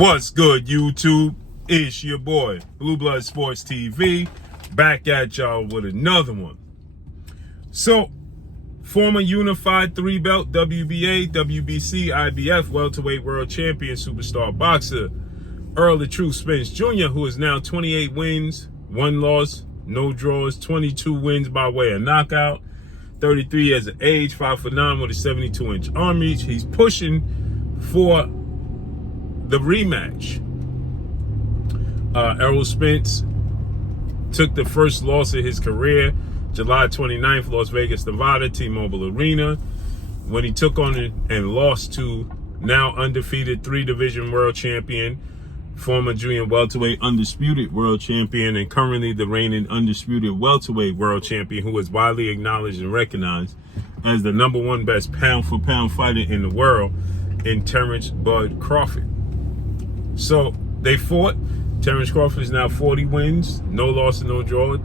What's good, YouTube? It's your boy, Blue Blood Sports TV, back at y'all with another one. So, former unified 3-belt WBA, WBC, IBF welterweight world champion superstar boxer Errol the Truth Spence Jr., who is now 28 wins, 1 loss, no draws, 22 wins by way of knockout, 33 years of age, 5'9" with a 72-inch arm reach. He's pushing for the rematch. Errol Spence took the first loss of his career, July 29th, Las Vegas, Nevada, T-Mobile Arena, when he took on it and lost to now undefeated 3-division world champion, former junior welterweight undisputed world champion, and currently the reigning undisputed welterweight world champion, who is widely acknowledged and recognized as the #1 best pound-for-pound fighter in the world, in Terrence Bud Crawford. So they fought. Terrence Crawford is now 40 wins, no loss and no draw,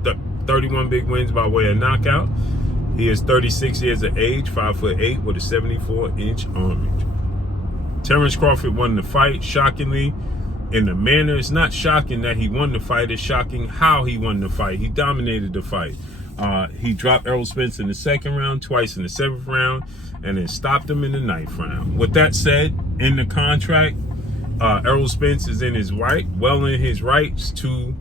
31 big wins by way of knockout. He is 36 years of age, 5'8" with a 74-inch arm reach. Terrence Crawford won the fight, shockingly, in the manner. It's not shocking that he won the fight, it's shocking how he won the fight. He dominated the fight. He dropped Errol Spence in the 2nd round, twice in the 7th round, and then stopped him in the 9th round. With that said, in the contract, Errol Spence is in his rights to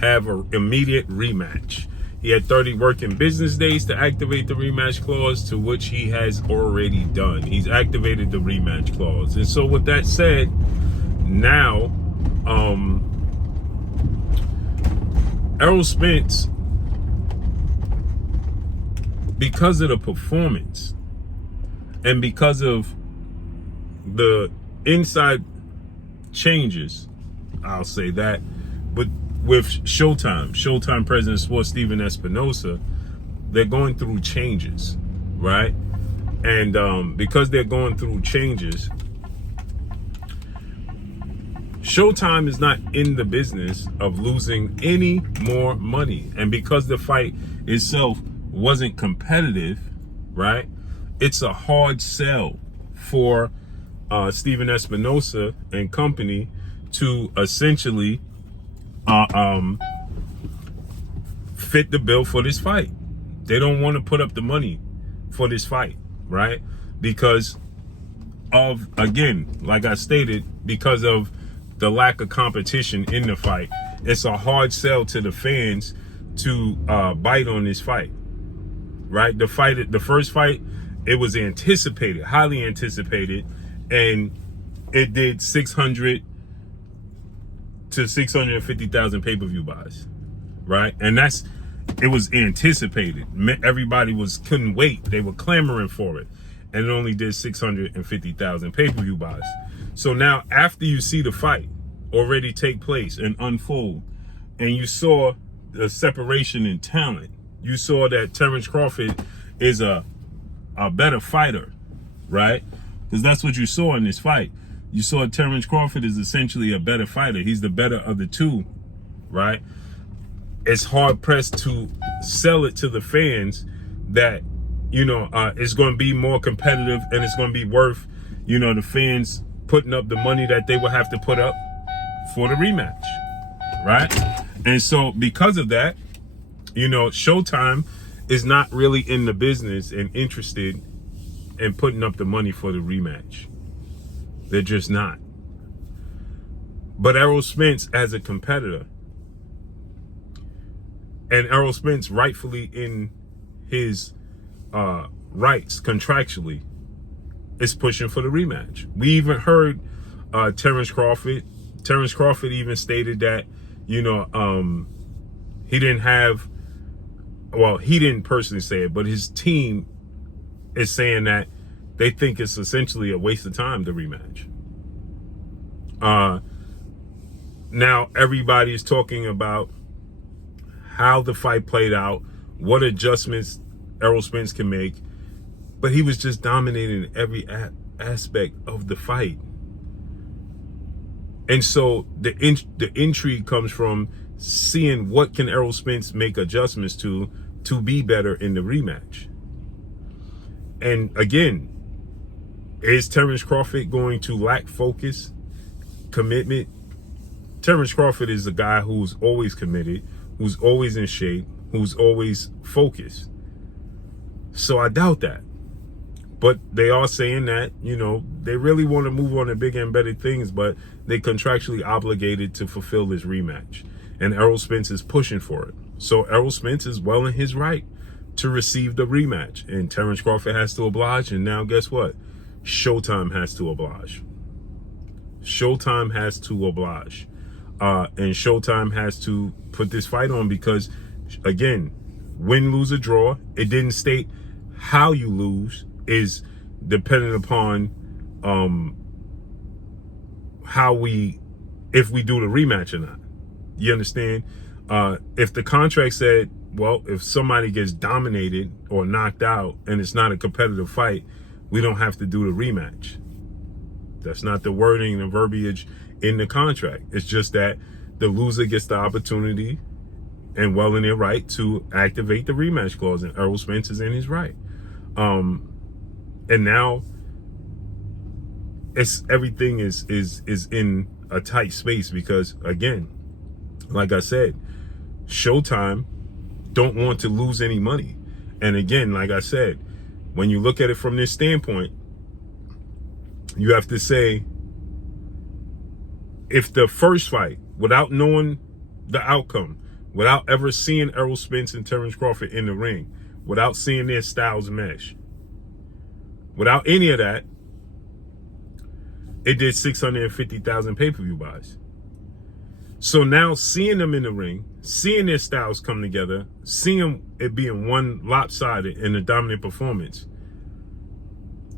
have an immediate rematch. He had 30 working business days to activate the rematch clause, to which he has already done. He's activated the rematch clause. And so with that said, now Errol Spence, because of the performance and because of the inside changes, I'll say that, but with Showtime President of Sports Stephen Espinosa, they're going through changes, right? And because they're going through changes, Showtime is not in the business of losing any more money. And because the fight itself wasn't competitive, right, it's a hard sell for Stephen Espinosa and company to essentially fit the bill for this fight. They don't want to put up the money for this fight, right? Because of, again, like I stated, because of the lack of competition in the fight. It's a hard sell to the fans to bite on this fight, right? The first fight, it was anticipated, highly anticipated, and it did 600 to 650,000 pay-per-view buys, right? And it was anticipated. Everybody couldn't wait. They were clamoring for it, and it only did 650,000 pay-per-view buys. So now, after you see the fight already take place and unfold, and you saw the separation in talent, you saw that Terrence Crawford is a better fighter, right? Because that's what you saw in this fight. You saw Terrence Crawford is essentially a better fighter. He's the better of the two, right? It's hard pressed to sell it to the fans that, it's going to be more competitive and it's going to be worth, the fans putting up the money that they will have to put up for the rematch, right? And so because of that, Showtime is not really in the business and interested in putting up the money for the rematch. They're just not. But Errol Spence as a competitor, and Errol Spence rightfully in his rights contractually, is pushing for the rematch. We even heard Terrence Crawford. Terrence Crawford even stated that, he didn't have, well, he didn't personally say it, but his team is saying that they think it's essentially a waste of time, the rematch. Now everybody's talking about how the fight played out, what adjustments Errol Spence can make, but he was just dominating every aspect of the fight. And so the intrigue comes from seeing what can Errol Spence make adjustments to be better in the rematch. And again, is Terrence Crawford going to lack focus commitment, Terrence Crawford is a guy who's always committed, who's always in shape, who's always focused. So I doubt that. But they are saying that, they really want to move on to bigger and better things, but they contractually obligated to fulfill this rematch. And Errol Spence is pushing for it. So Errol Spence is well in his right to receive the rematch. And Terrence Crawford has to oblige. And now guess what? Showtime has to oblige. Showtime has to oblige. And Showtime has to put this fight on because, again, win, lose, or draw. It didn't state how you lose. Is dependent upon if we do the rematch or not. You understand? If the contract said, well, if somebody gets dominated or knocked out and it's not a competitive fight, we don't have to do the rematch. That's not the wording and the verbiage in the contract. It's just that the loser gets the opportunity and well in their right to activate the rematch clause, and Errol Spence is in his right. And now everything is in a tight space because, again, like I said, Showtime don't want to lose any money. And again, like I said, when you look at it from this standpoint, you have to say, if the first fight, without knowing the outcome, without ever seeing Errol Spence and Terrence Crawford in the ring, without seeing their styles mesh, without any of that, it did 650,000 pay-per-view buys. So now seeing them in the ring, seeing their styles come together, seeing it being one lopsided in a dominant performance,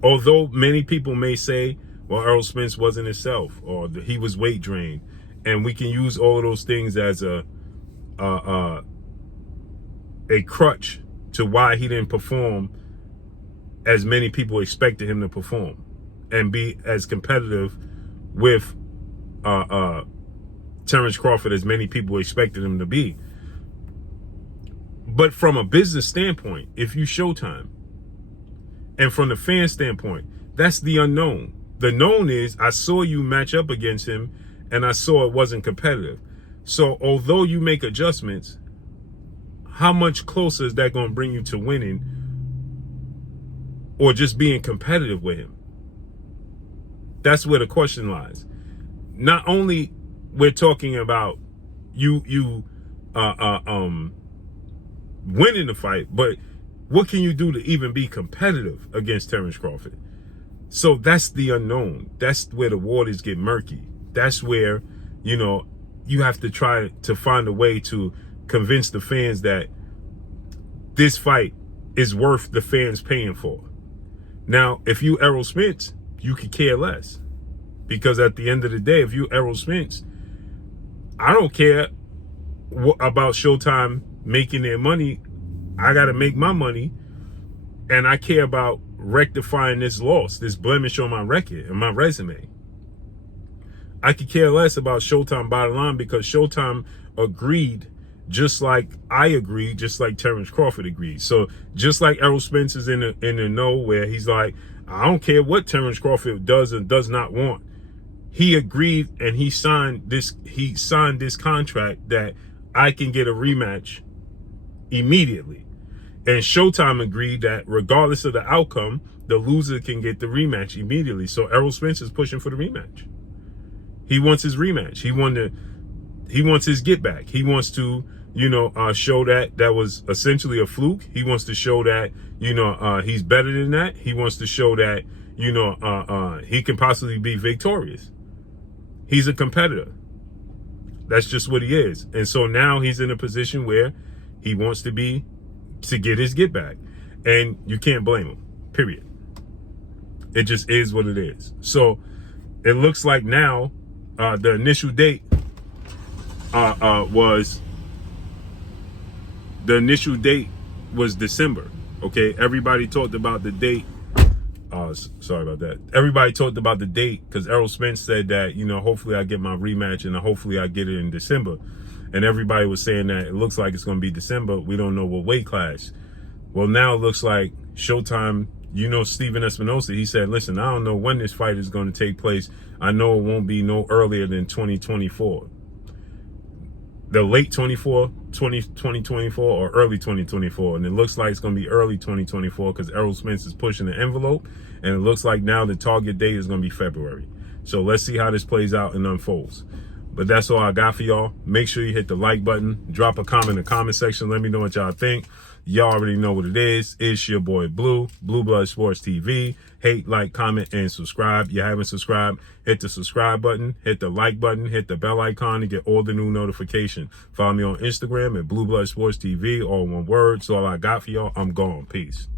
although many people may say, well, Errol Spence wasn't himself, or he was weight drained, and we can use all of those things as a crutch to why he didn't perform as many people expected him to perform and be as competitive with Terrence Crawford as many people expected him to be. But from a business standpoint, if you Showtime, and from the fan standpoint, that's the unknown. The known is I saw you match up against him and I saw it wasn't competitive. So although you make adjustments, how much closer is that going to bring you to winning or just being competitive with him? That's where the question lies. Not only we're talking about you winning the fight, but what can you do to even be competitive against Terrence Crawford? So that's the unknown. That's where the waters get murky. That's where, you have to try to find a way to convince the fans that this fight is worth the fans paying for. Now, if you Errol Spence, you could care less. Because at the end of the day, if you Errol Spence, I don't care about Showtime making their money. I got to make my money. And I care about rectifying this loss, this blemish on my record and my resume. I could care less about Showtime bottom line because Showtime agreed just like I agreed, just like Terrence Crawford agreed. So just like Errol Spence is in the know where he's like, I don't care what Terrence Crawford does and does not want. He agreed and he signed this contract that I can get a rematch immediately. And Showtime agreed that regardless of the outcome, the loser can get the rematch immediately. So Errol Spence is pushing for the rematch. He wants his rematch. He wants his get back. He wants to, show that was essentially a fluke. He wants to show that, he's better than that. He wants to show that, he can possibly be victorious. He's a competitor. That's just what he is. And so now he's in a position where he wants to get his get back. And you can't blame him, period. It just is what it is. So it looks like now the initial date was December. Okay, everybody talked about the date. Sorry about that. Everybody talked about the date because Errol Spence said that, hopefully I get my rematch and hopefully I get it in December. And everybody was saying that it looks like it's going to be December. We don't know what weight class. Well, now it looks like Showtime you know, Steven Espinosa, he said, listen, I don't know when this fight is going to take place. I know it won't be no earlier than 2024. The late 2024 or early 2024. And it looks like it's going to be early 2024 because Errol Spence is pushing the envelope. And it looks like now the target date is going to be February. So let's see how this plays out and unfolds. But that's all I got for y'all. Make sure you hit the like button. Drop a comment in the comment section. Let me know what y'all think. Y'all already know what it is. It's your boy Blue Blood Sports TV. Hate, like, comment, and subscribe. You haven't subscribed, hit the subscribe button, hit the like button, hit the bell icon to get all the new notifications. Follow me on Instagram at Blue Blood Sports TV, all one word. So all I got for y'all. I'm gone. Peace.